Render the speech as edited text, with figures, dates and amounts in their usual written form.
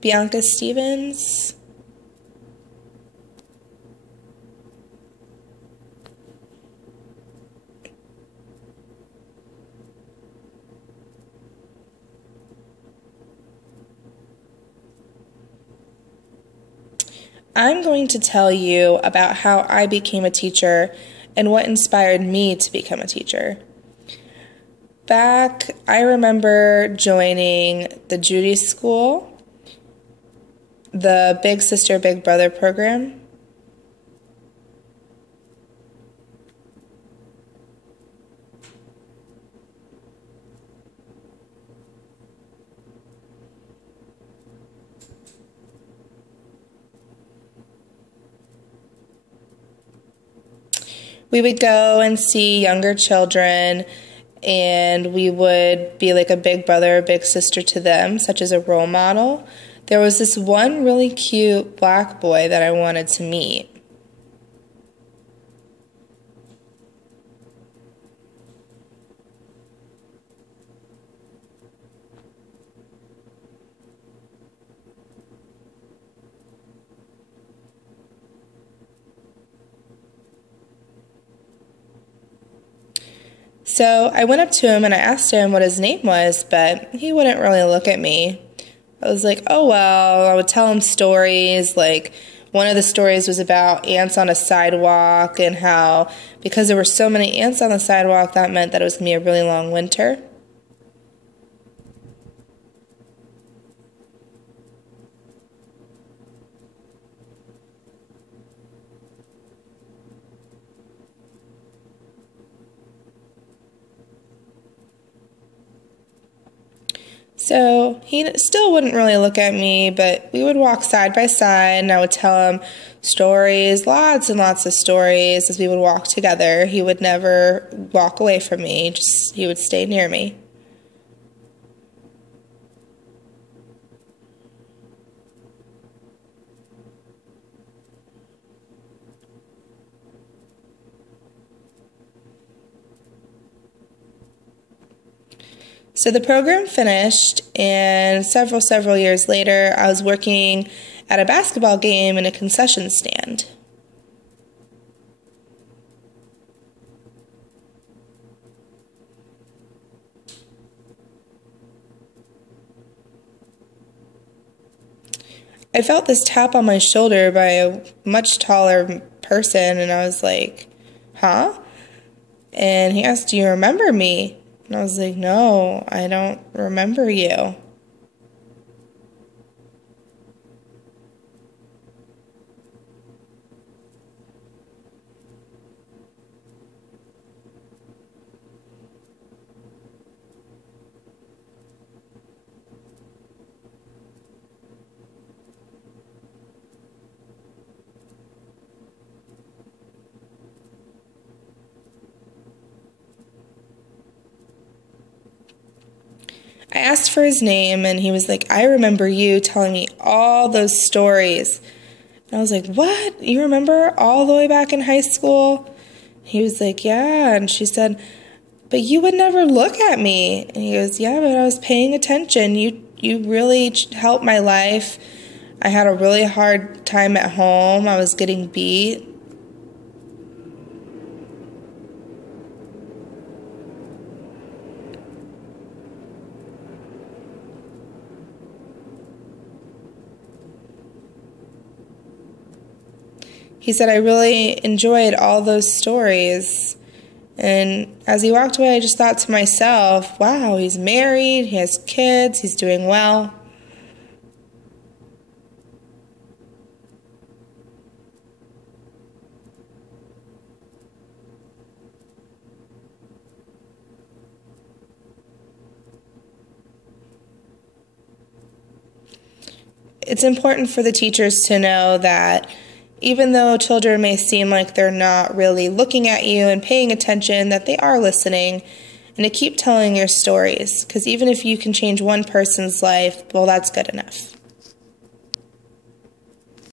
Bianca Stevens. I'm going to tell you about how I became a teacher and what inspired me to become a teacher. I remember joining the Judy School, the Big Sister, Big Brother program. We would go and see younger children, and we would be like a big brother or big sister to them, such as a role model. There was this one really cute black boy that I wanted to meet. So I went up to him and I asked him what his name was, but he wouldn't really look at me. I was like, oh well, I would tell him stories. Like, one of the stories was about ants on a sidewalk and how because there were so many ants on the sidewalk, that meant that it was going to be a really long winter. So he still wouldn't really look at me, but we would walk side by side, and I would tell him stories, lots and lots of stories as we would walk together. He would never walk away from me, he would stay near me. So the program finished, and several years later, I was working at a basketball game in a concession stand. I felt this tap on my shoulder by a much taller person, and I was like, huh? And he asked, do you remember me? And I was like, no, I don't remember you. I asked for his name, and he was like, I remember you telling me all those stories. And I was like, what? You remember all the way back in high school? He was like, yeah. And she said, but you would never look at me. And he goes, yeah, but I was paying attention. You really helped my life. I had a really hard time at home. I was getting beat. He said, I really enjoyed all those stories. And as he walked away, I just thought to myself, wow, he's married, he has kids, he's doing well. It's important for the teachers to know that even though children may seem like they're not really looking at you and paying attention, that they are listening, and to keep telling your stories. Because even if you can change one person's life, well, that's good enough.